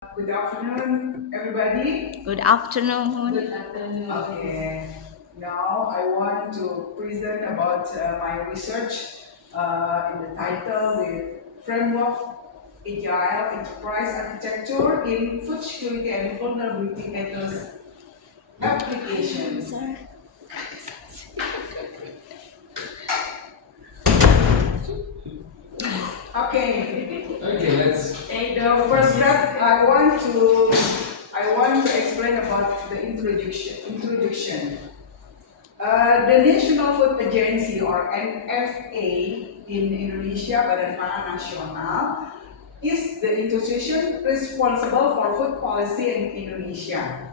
Good afternoon, everybody. Good afternoon. Good afternoon. Okay, now I want to present about my research in the title with framework agile enterprise architecture in food security and vulnerability ethos applications. Sir. Okay, Okay, let's. the first step I want to explain about the introduction. The National Food Agency or NFA in Indonesia, Badan Pangan Nasional, is the institution responsible for food policy in Indonesia.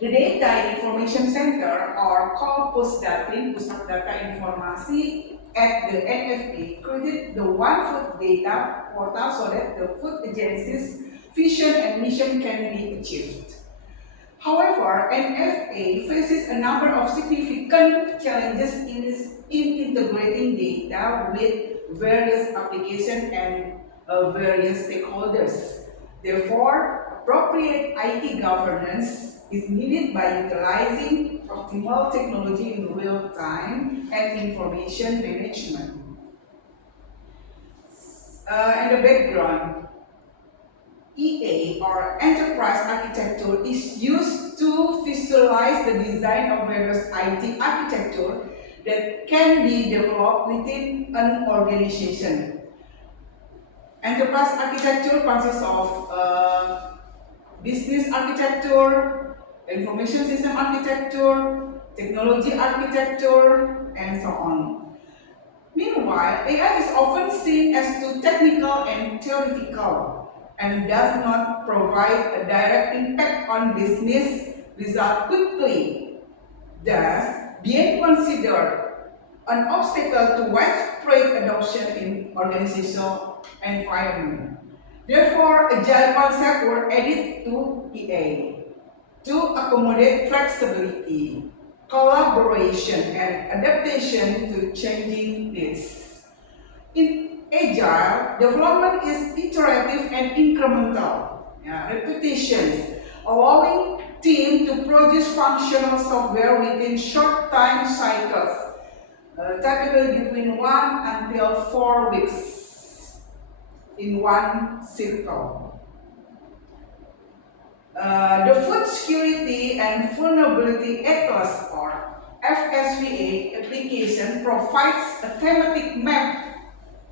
The Data Information Center or called Pusdatin, Pusat Data Informasi at the NFA created the One Food Data portal so that the food agency's vision and mission can be achieved. However, NFA faces a number of significant challenges in integrating data with various applications and various stakeholders. Therefore, appropriate IT governance is needed by utilizing optimal technology in real time and information management. In the background, EA or enterprise architecture is used to visualize the design of various IT architecture that can be developed within an organization. Enterprise architecture consists of business architecture, information system architecture, technology architecture, and so on. Meanwhile, AI is often seen as too technical and theoretical and does not provide a direct impact on business results quickly, thus being considered an obstacle to widespread adoption in organizational environment. Therefore, agile concepts were added to EA to accommodate flexibility, collaboration, and adaptation to changing needs. In agile, development is iterative and incremental, repetitions, allowing team to produce functional software within short time cycles, typically between 1 until 4 weeks in one cycle. The Food Security and Vulnerability Atlas or FSVA application provides a thematic map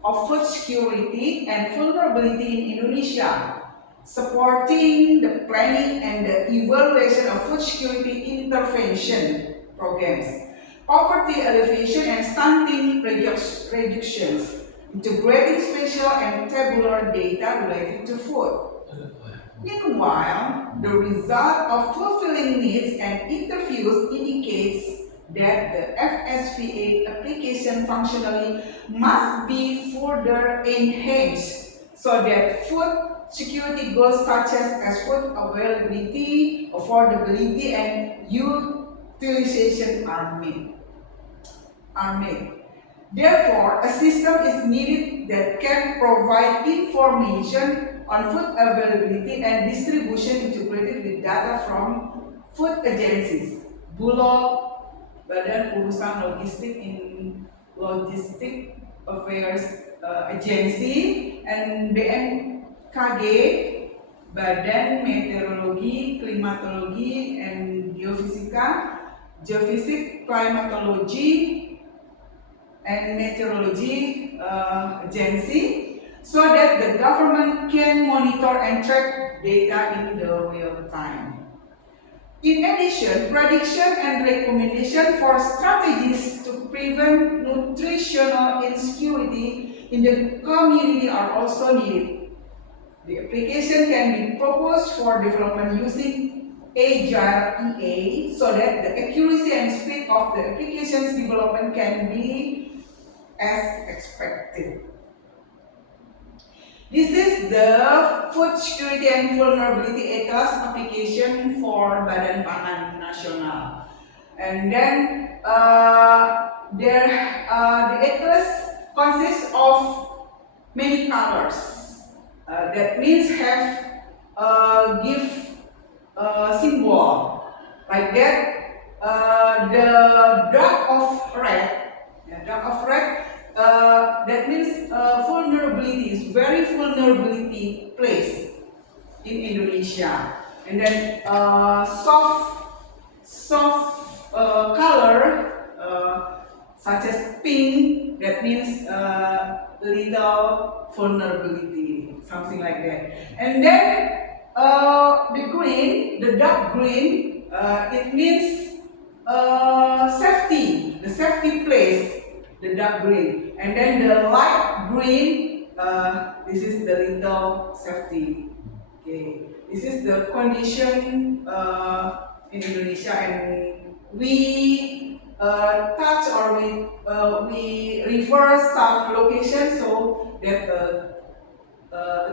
of food security and vulnerability in Indonesia, supporting the planning and the evaluation of food security intervention programs, poverty alleviation and stunting reductions, integrating spatial and tabular data related to food. Meanwhile, the result of fulfilling needs and interviews indicates that the FSVA application functionally must be further enhanced so that food security goals such as food availability, affordability, and utilization are made. Therefore, a system is needed that can provide information on food availability and distribution integrated with data from food agencies, Bulog, Badan Urusan Logistik in Logistic Affairs Agency, and BMKG, Badan Meteorologi, Klimatologi, and Geofisika, Geophysic Climatology, and Meteorology Agency so that the government can monitor and track data in the real time. In addition, prediction and recommendation for strategies to prevent nutritional insecurity in the community are also needed. The application can be proposed for development using Agile EA so that the accuracy and speed of the application's development can be as expected. This is the Food Security and Vulnerability Atlas application for Badan Pangan Nasional. And then the atlas consists of many colors. That means have like that. The dark of red, that means vulnerability, is very vulnerability place in Indonesia. And then soft color such as pink, that means little vulnerability, something like that. And then the green, the dark green, it means safety, the safety place, the dark green. And then the light green, this is the little safety. Okay, this is the condition in Indonesia, and we touch or we refer some locations so that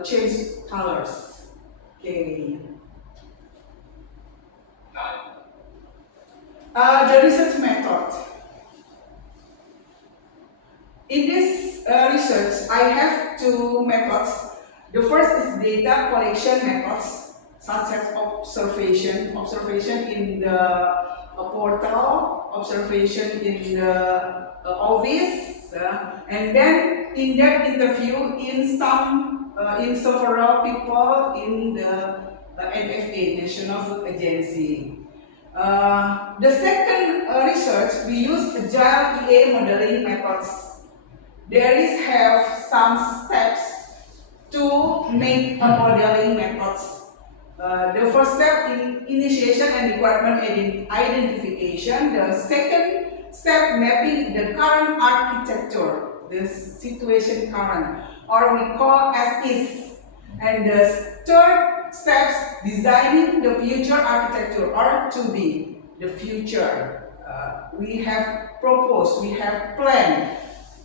change colors. Okay. The research method. In this research, I have two methods. The first is data collection methods, such as observation in the portal, observation in the office, and then in-depth interview in several people in the NFA, National Food Agency. The second research, we use agile EA modeling methods. There have some steps to make a modeling methods. The first step in initiation and requirement identification. The second step, mapping the current architecture, the situation current, or we call as is. And the third steps, designing the future architecture, or to be the future. We have proposed, we have planned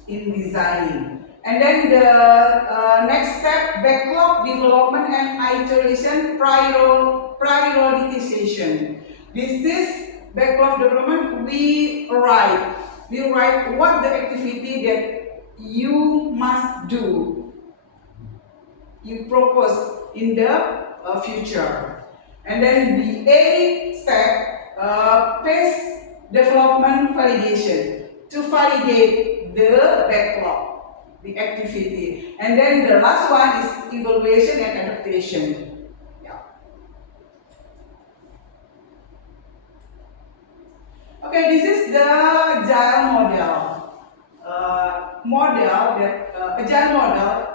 in designing. And then the next step, backlog development and iteration prioritization. This is backlog development. We write what the activity that you must do, you propose in the future. And then the A step, phase development validation, to validate the backlog, the activity. And then the last one is evaluation and adaptation. Yeah. Okay, this is the agile model. Agile model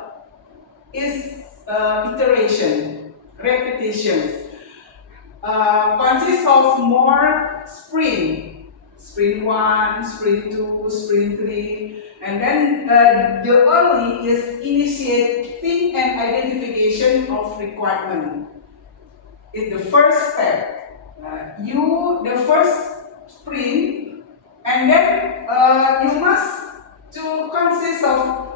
is iteration, repetitions. Consists of more sprint 1, sprint 2, sprint 3, and then the early is initiating and identification of requirement. It's the first step. The first sprint, and then you must to consist of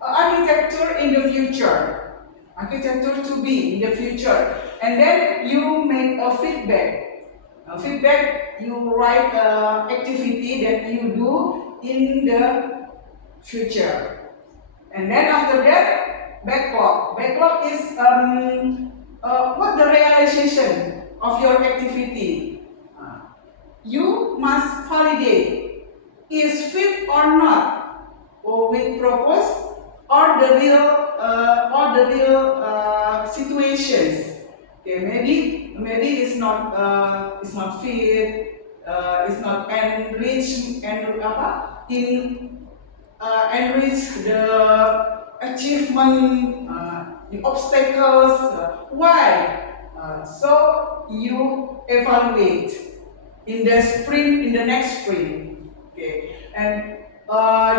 architecture in the future, architecture to be in the future, and then you make a feedback. You write activity that you do in the future, and then after that, backlog. Backlog is what the realization of your activity. You must validate is fit or not, or with purpose, or the real situations. Okay, maybe it's not fit, it's not enrich enrich the achievement, the obstacles. Why? So you evaluate in the next sprint. Okay, and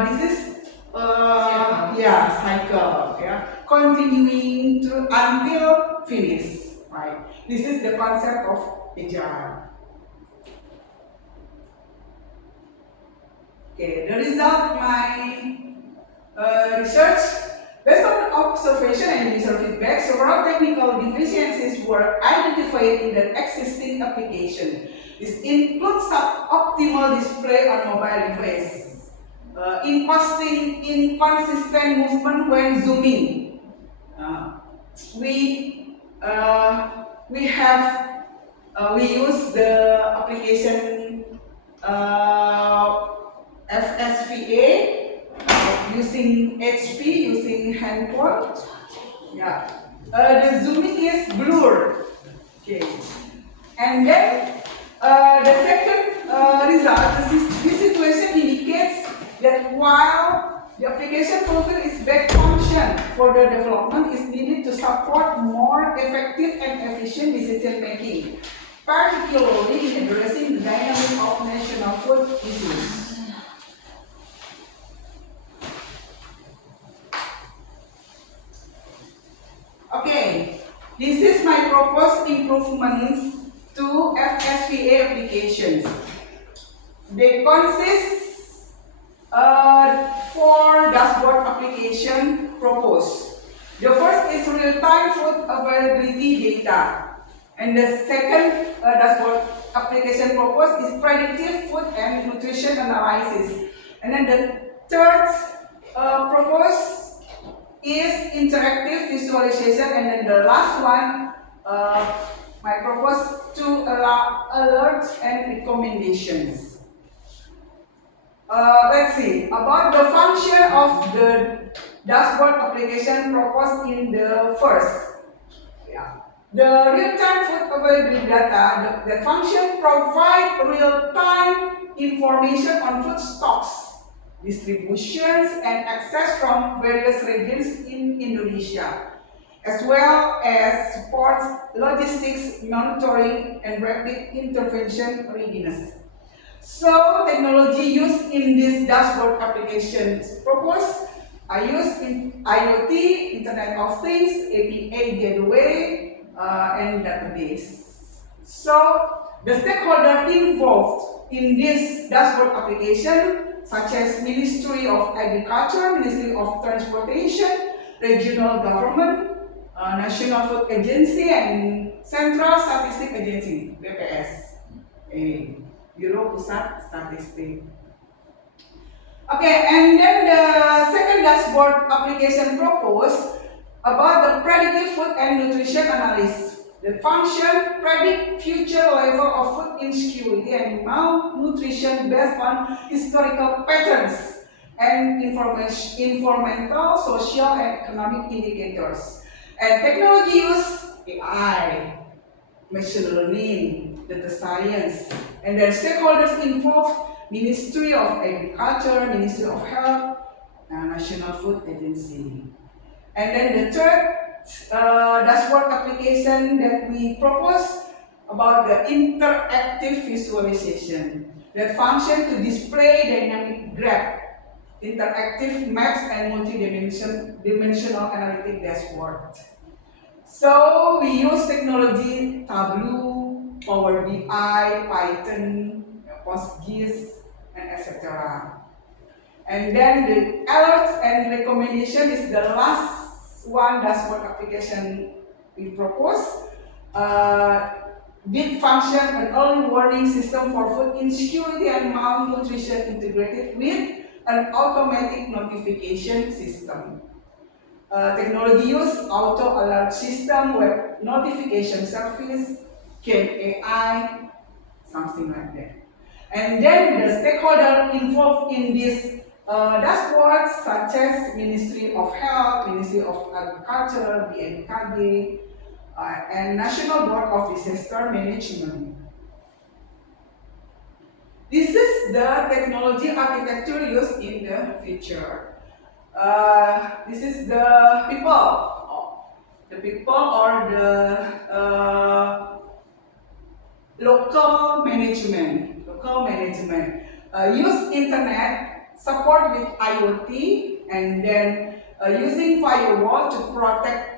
this is cycle. Yeah, continuing until finish. Right. This is the concept of agile. Okay, the result of my research, based on observation and user feedback, several technical deficiencies were identified in the existing application. This includes suboptimal display on mobile device, inconsistent movement when zooming. We have we use the application FSVA using HP, using handphone. Yeah. The zooming is blur. Okay. And then the second result, this situation indicates that while the application fulfills its back function, further development is needed to support more effective and efficient decision making, particularly in addressing the dynamic of national food issues. Okay, this is my proposed improvements to FSVA applications. They consist four dashboard application proposed. The first is real-time food availability data, and the second dashboard application proposed is predictive food and nutrition analysis, and then the third proposed is interactive visualization, and then the last one, I propose to allow alerts and recommendations. Let's see about the function of the dashboard application proposed in the first. Yeah. The real-time food availability data, the function provide real-time information on food stocks, distributions, and access from various regions in Indonesia, as well as supports logistics, monitoring, and rapid intervention readiness. So, technology used in this dashboard applications proposed, I use in IoT, Internet of Things, API gateway, and database. So, the stakeholder involved in this dashboard application such as Ministry of Agriculture, Ministry of Transportation, Regional Government, National Food Agency, and Central Statistic Agency, BPS, Bureau Pusat Statistik. Okay, and then the second dashboard application proposed about the predictive food and nutrition analysis. The function predict future level of food insecurity and malnutrition based on historical patterns and environmental, social, and economic indicators. And technology use AI, machine learning, data science, and their stakeholders involved Ministry of Agriculture, Ministry of Health, National Food Agency. And then the third dashboard application that we propose about the interactive visualization that function to display dynamic graph, interactive maps, and multi-dimensional analytic dashboard. So we use technology Tableau, Power BI, Python, PostGIS, and etc. And then the alerts and recommendation is the last one dashboard application we propose. Did function an early warning system for food insecurity and malnutrition integrated with an automatic notification system. Technology use auto alert system, web notification service, Gen AI, something like that. And then the stakeholder involved in this dashboards such as Ministry of Health, Ministry of Agriculture, BMKG, and National Board of Disaster Management. This is the technology architecture used in the future. This is the people. The people or the local management. Use internet, support with IoT, and then using firewall to protect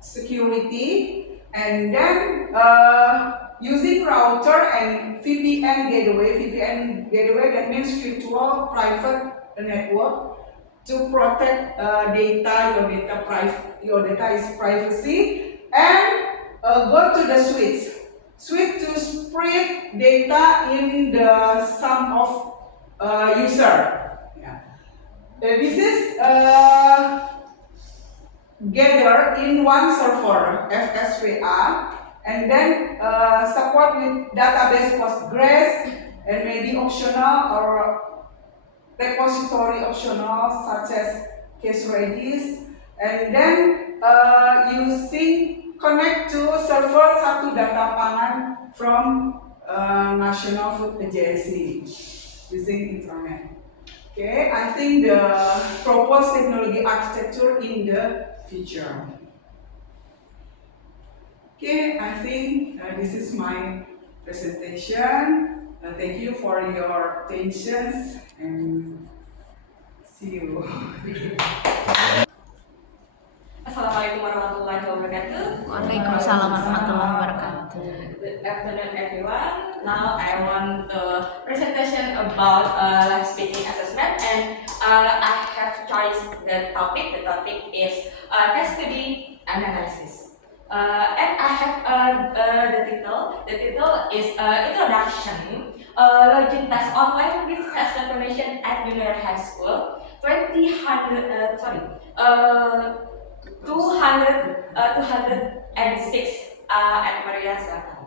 security, and then using router and VPN gateway, that means virtual private network, to protect your data is privacy, and go to the switch to spread data in the sum of user. Yeah. This is gather in one server, FSVA, and then support with database Postgres, and maybe optional or repository optional such as case-redis, and then using connect to server Satu Data Pangan from National Food Agency using internet. Okay, I think the proposed technology architecture in the future. Okay, I think this is my presentation. Thank you for your attention and see you. Assalamualaikum warahmatullahi wabarakatuh. Waalaikumsalam warahmatullahi wabarakatuh. Good afternoon, everyone. Now I want the presentation about live speaking assessment, and I have choice the topic. The topic is case study analysis. And I have the title. The title is Introduction Logic Test Online with Test Automation at Junior High School 206 at Maria Selatan.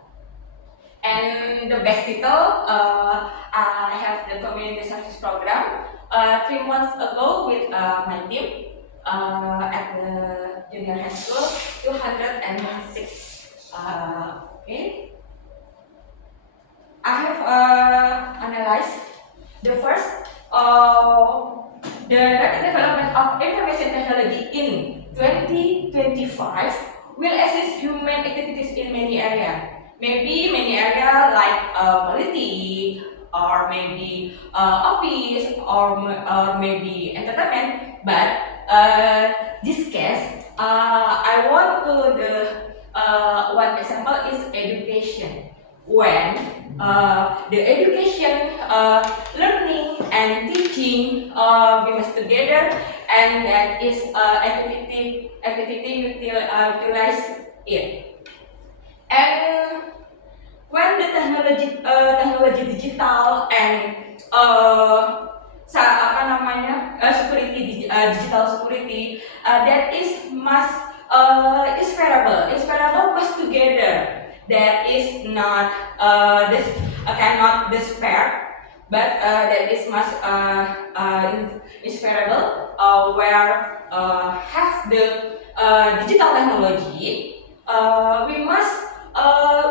And the best title, I have the community service program 3 months ago with my team at the junior high school 206. Okay. I have analyzed the first the rapid development of information technology in 2025 will assist human activities in many areas. Maybe many areas like quality, or maybe office, or maybe entertainment. But this case, I want to one example is education. When the education, learning and teaching we must together, and that is activity utilize it. And when the technology digital and digital security, that is must inseparable must together. That is not this cannot despair, but that is must inseparable, where have the digital technology. We must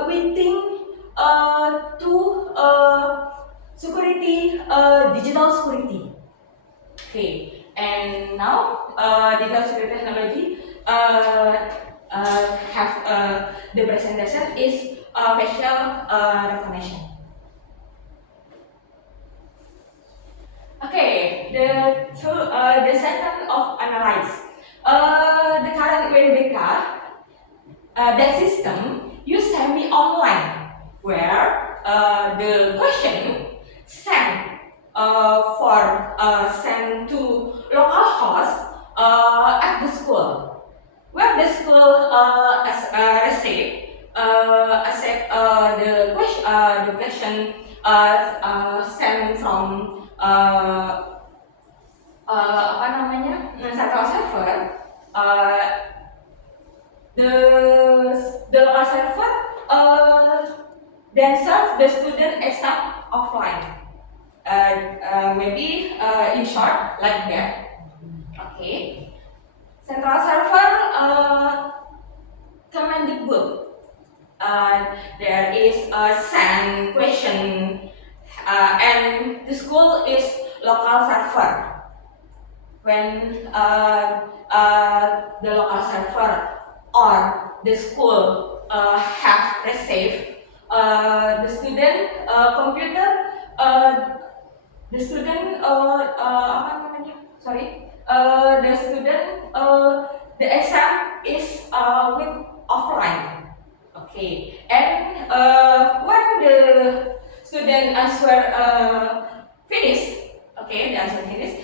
we think to security, digital security. Okay, and now digital security technology have the presentation is facial recognition. Okay, the second of analyze. The current UNBK that system use semi-online, where the question sent sent to local host at the school, where the school accept the question sent from central server. The local server then serve the student exam offline. Maybe in short like that. Okay. Central server Kemendikbud. There is a send question, and the school is local server. When the local server or the school have received the student computer, the student the student the exam is with offline. Okay, and when the student answer finish, okay, the answer finish,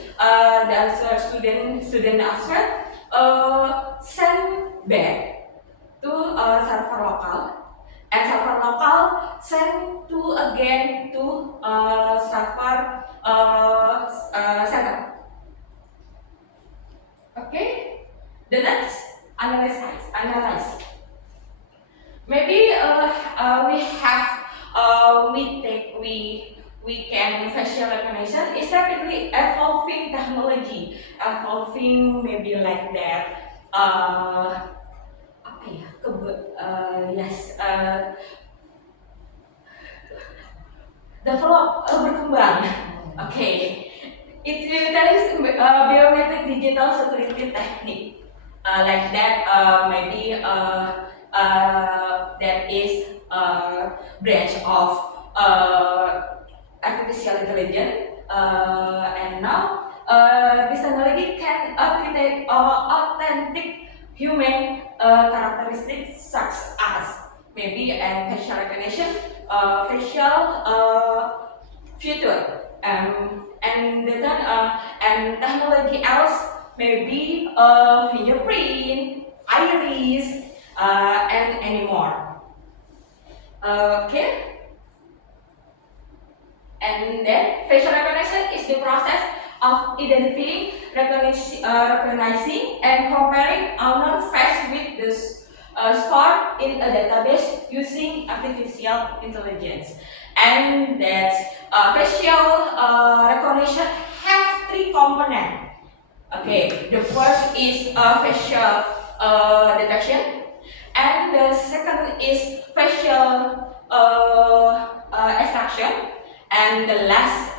student answer send back to server local, and server local send to again to server center. Okay, the next analyze. Maybe we can facial recognition is rapidly evolving technology, evolving maybe like that. Apa ya? Develop berkembang. Okay. It utilises biometric digital security technique. Like that, maybe that is branch of artificial intelligence. And now this technology can create authentic human characteristics such as maybe facial recognition, facial future, and then and technology else maybe fingerprint, iris, and any more. Okay. And then facial recognition is the process of identifying, recognizing, and comparing unknown face with the stored in a database using artificial intelligence. And that facial recognition have three components. Okay, the first is facial detection, and the second is facial extraction, and the last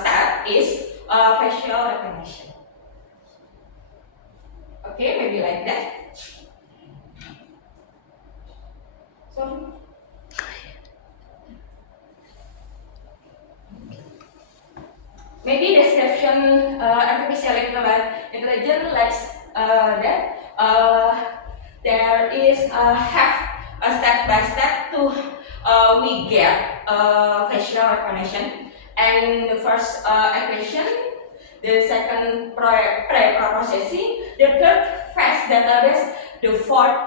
step is facial recognition. Okay, maybe like that. So, maybe description artificial intelligence like that. There is a step by step to we get facial recognition, and the first equation, the second pre-processing, the third face database, the fourth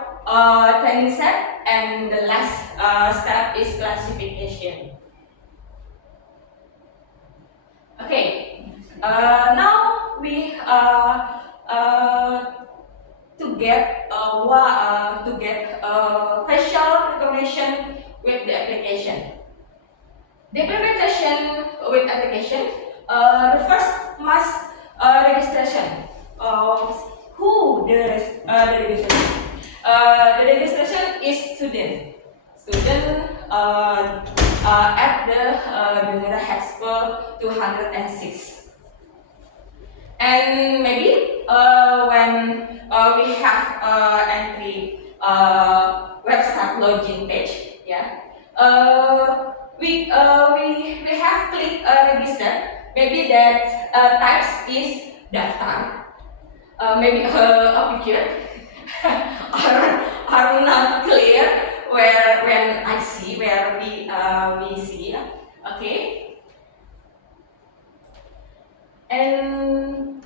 training set, and the last step is classification. Okay, now we to get facial recognition with the application. The implementation with application, the first must registration. Who the registration? The registration is student. Student at the Junior High School 206. And maybe when we have entry website login page, yeah, we have click register. Maybe that types is daftar. Maybe a picture are not clear where when I see where we see. Okay. And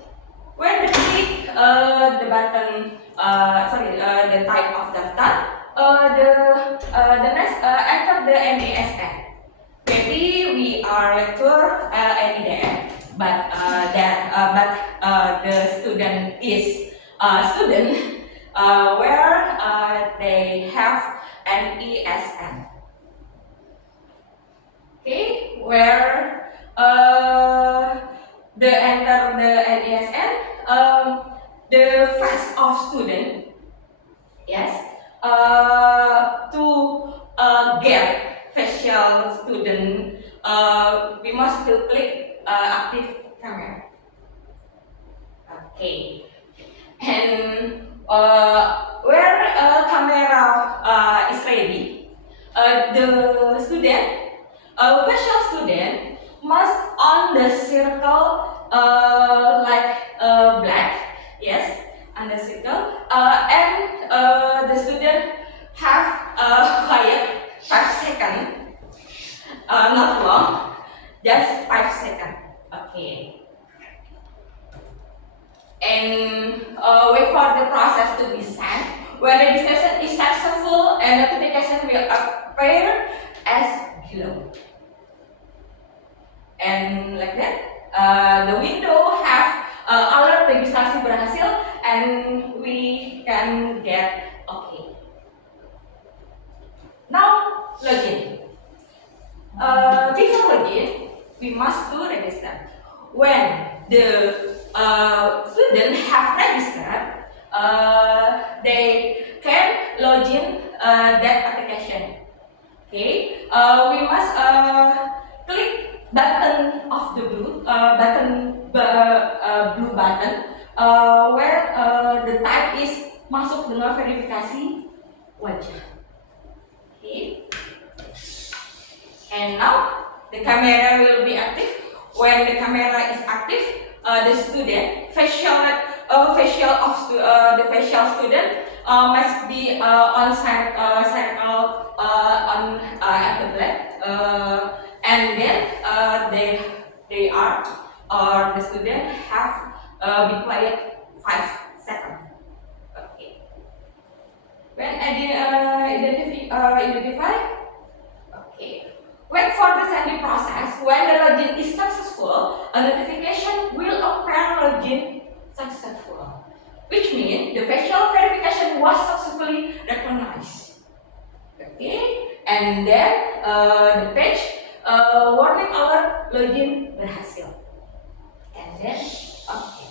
when we click the button, the type of daftar, the next enter the MASN. Maybe we are lecturer NIDM, but the student is student where they have an ESN. Okay, where the enter the NESN, the face of student, yes, to get facial student, we must to click active camera. Okay, and where camera is ready, the student, facial student must on the circle like black, yes, on the circle, and the student have quiet 5 seconds, not long, just 5 seconds. Okay. And wait for the process to be sent. When registration is successful, a notification will appear as below. And like that, the window have alert registrasi berhasil, and we can get okay. Now login. Before we must do register. When the student have registered, they can log in that application. Okay, we must click button of the blue blue button where the type is masuk dengan verifikasi wajah. Okay, and now the camera will be active. When the camera is active, the student the facial student must be on circle on at the black, and then they are or the student have be quiet 5 seconds. Okay. When identify. Okay. Wait for the sending process. When the login is successful, a notification will appear login successful, which means the facial verification was successfully recognized. Okay, and then the page warning alert login berhasil. And then okay,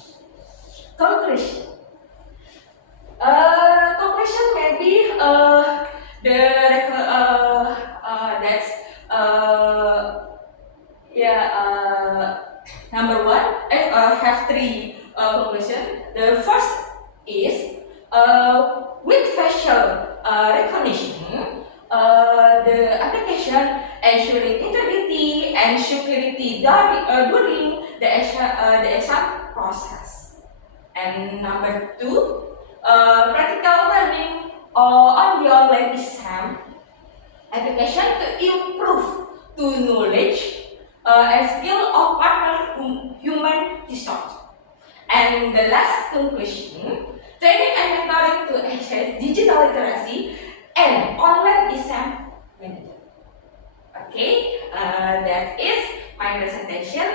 conclusion. Conclusion maybe that's number one. Have 3 conclusion. The first is with facial recognition, the application ensuring integrity and security during the exam process. And number 2, practical learning on the online exam application to improve to knowledge and skill of partner human resource. And the last conclusion, training and mentoring to access digital literacy and online exam management. Okay, that is my presentation.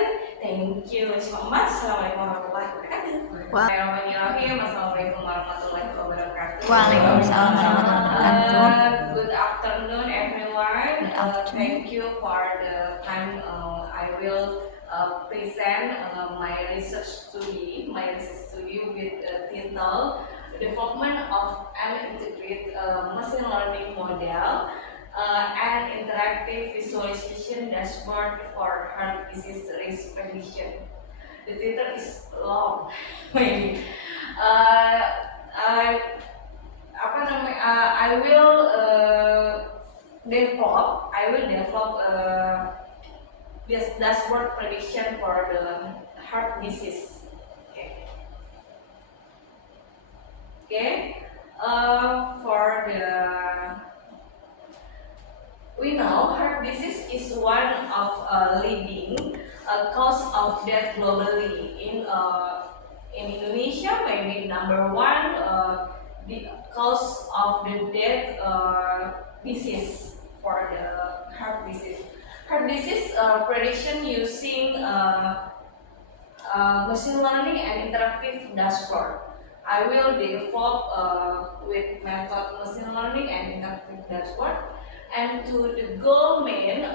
Thank you so much. Assalamualaikum warahmatullahi wabarakatuh. Bismillahirrahmanirrahim. Assalamualaikum warahmatullahi wabarakatuh. Waalaikumsalam warahmatullahi wabarakatuh. Good afternoon, everyone. Good afternoon. Thank you for the time. I will present my research study with title Development of an Integrated Machine Learning Model and Interactive Visualization Dashboard for Heart Disease Risk Prediction. The title is long. I will develop this dashboard prediction for the heart disease. Okay. We know heart disease is one of leading cause of death globally. In Indonesia, maybe number 1 the cause of the death disease for the heart disease. Heart disease prediction using machine learning and interactive dashboard. I will develop with method machine learning and interactive dashboard. And the goal main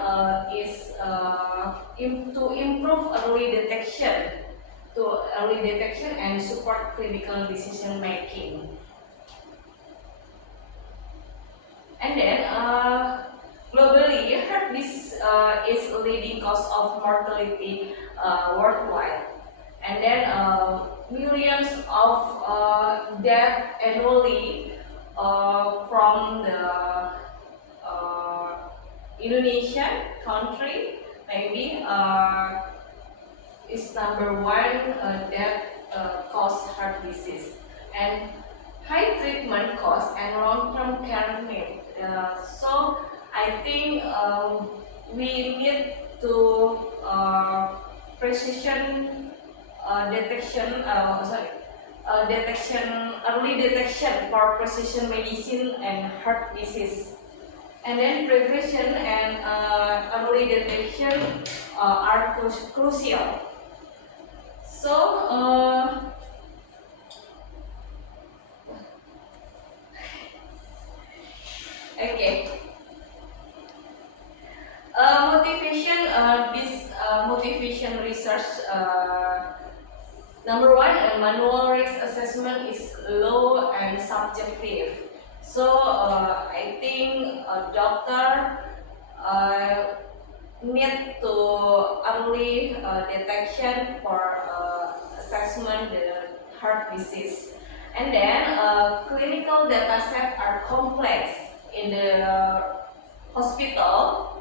is to improve early detection and support clinical decision making. And then globally, heart disease is a leading cause of mortality worldwide. And then millions of deaths annually from the Indonesian country maybe is number 1 death cause heart disease, and high treatment cost and long-term care need. So I think we need to precision detection, early detection for precision medicine and heart disease. And then prevention and early detection are crucial. So okay. Number one, manual risk assessment is low and subjective. So I think a doctor need to early detection for assessment the heart disease. And then clinical data set are complex in the hospital.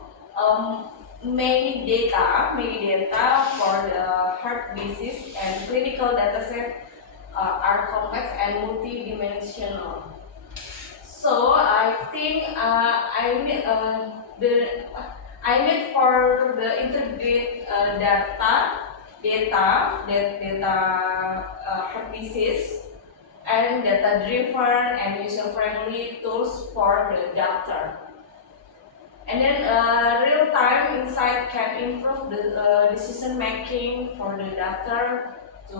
Many data for the heart disease and clinical data set are complex and multidimensional. So I think I need for the integrate data heart disease and data driven and user friendly tools for the doctor. And then real-time insight can improve the decision making for the doctor to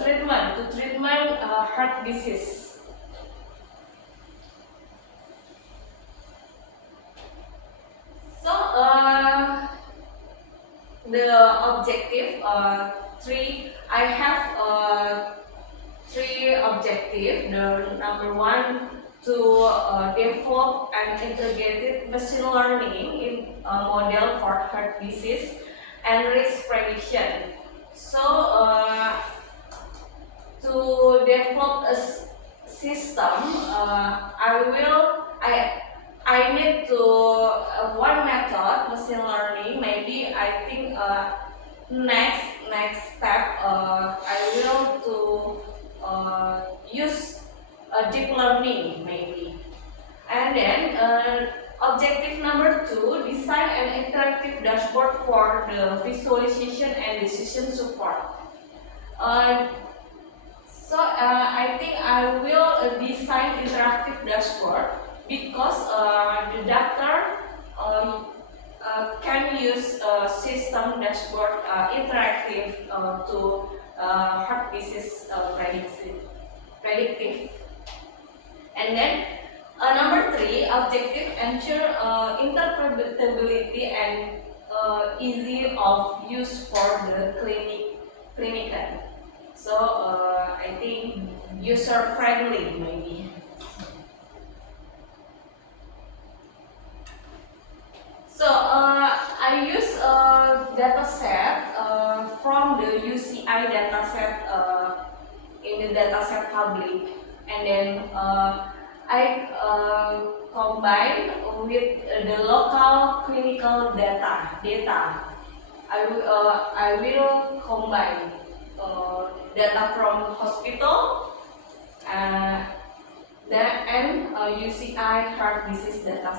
treatment heart disease. So the objective three. I have three objectives. The number one, to develop an integrated machine learning in model for heart disease and risk prediction. So to develop a system, I need to one method machine learning. Maybe I think next step I will to use deep learning maybe. And then objective number two, design an interactive dashboard for the visualization and decision support. So I think I will design interactive dashboard because the doctor can use system dashboard interactive to heart disease predictive. And then number three, objective ensure interpretability and easy of use for the clinician. So I think user friendly maybe. So I use a data set from the UCI data set in the data set public, and then I combine with the local clinical data. I will combine data from hospital and UCI heart disease data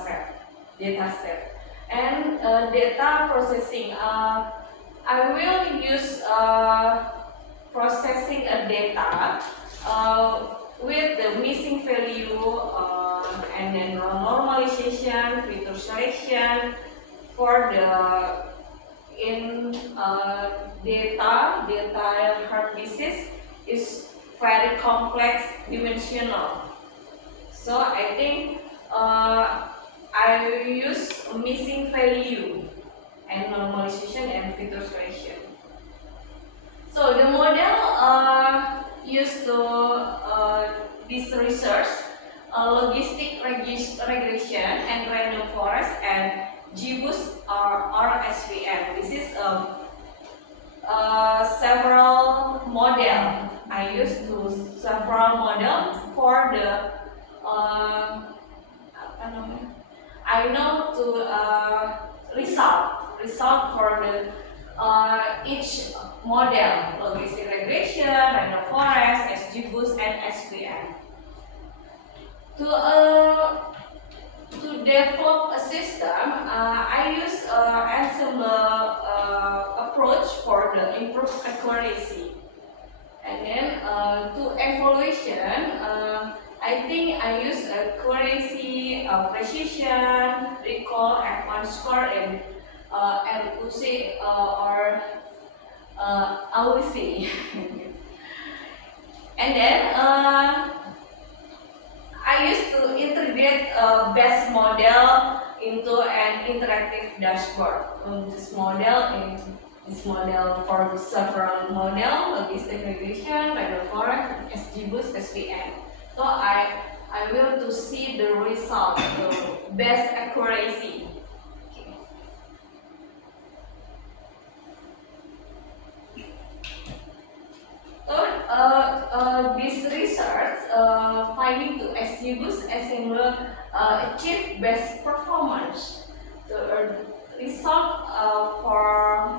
set. And data processing, I will use processing a data with the missing value and then normalization, filter selection for the data heart disease is very complex dimensional. So I think I use missing value and normalization and filter selection. So the model used to this research logistic regression and random forest and GBoost or SVM. This is several model. I used to several model for the I know to result for the each model, logistic regression, random forest, XGBoost, and SVM. To develop a system, I use ensemble approach for the improved accuracy. And then to evaluation, I think I use accuracy, precision, recall, F1 score, and LUC or AUC. And then I used to integrate a base model into an interactive dashboard. This model this model for the several model, logistic regression, random forest, XGBoost, SVM. So I will to see the result, the best accuracy. Okay. This research finding to XGBoost Assembler achieve best performance. The result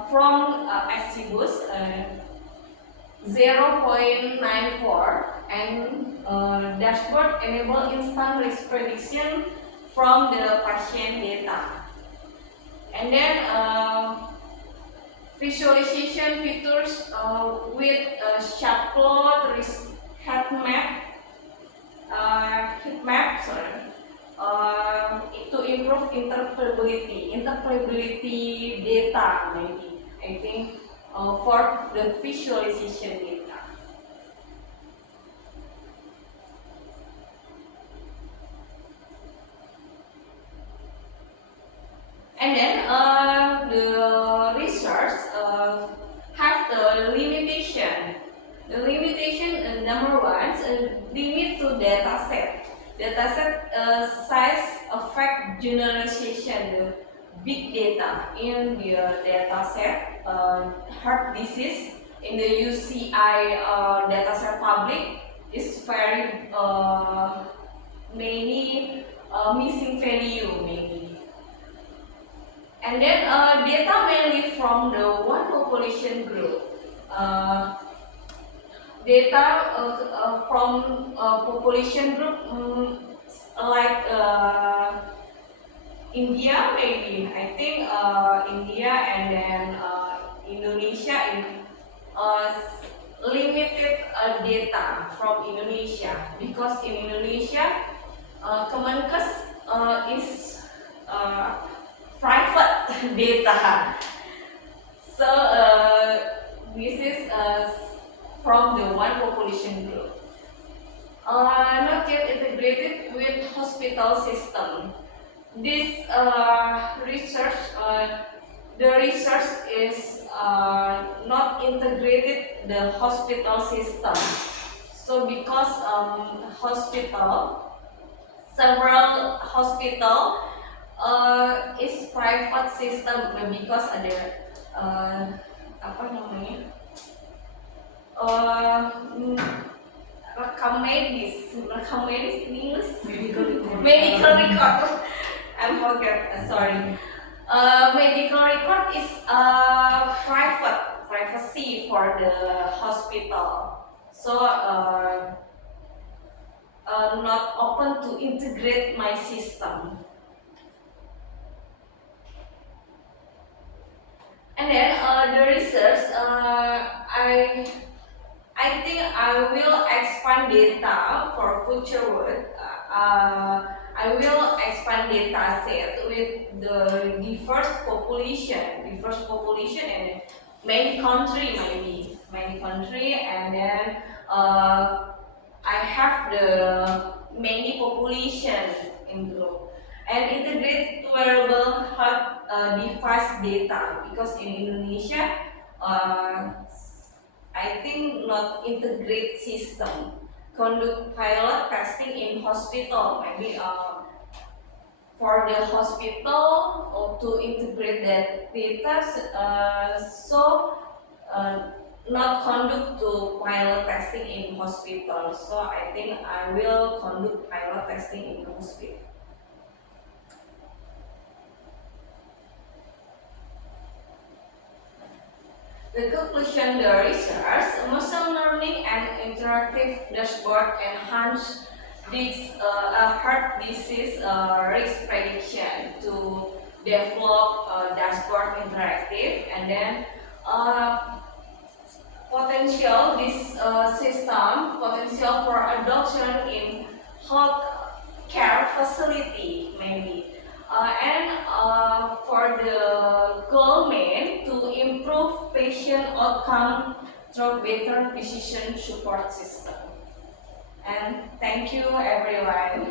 from XGBoost 0.94 and dashboard enable instant risk prediction from the patient data. And then visualization features with sharp plot, risk heat map, to improve interpretability data maybe. I think for the visualization data. And then the research have the limitation. The limitation number one, limit to data set. Data set size affect generalization, the big data in the data set. Heart disease in the UCI data set public is very many missing value maybe. And then data mainly from the one population group. Data from population group like India maybe. I think India and then Indonesia in limited data from Indonesia, because in Indonesia Kemenkes is private data. So this is from the one population group. Not yet integrated with hospital system. This research, the research is not integrated the hospital system. So because several hospital is private system, because ada apa namanya rekam medis in English, medical record. I forget. Sorry. Medical record is privacy for the hospital. So not open to integrate my system. And then the research, I think I will expand data for future work. I will expand data set with the diverse population and many country and then I have the many population in group. And integrate wearable health device data, because in Indonesia, I think not integrate system. Conduct pilot testing in hospital, maybe for the hospital or to integrate that data. Not conduct to pilot testing in hospital. So I think I will conduct pilot testing in hospital. The conclusion, the research, machine learning and interactive dashboard enhance this heart disease risk prediction to develop dashboard interactive, and then potential this system potential for adoption in health care facility maybe. And for the goal main to improve patient outcome through better decision support system. And thank you everyone.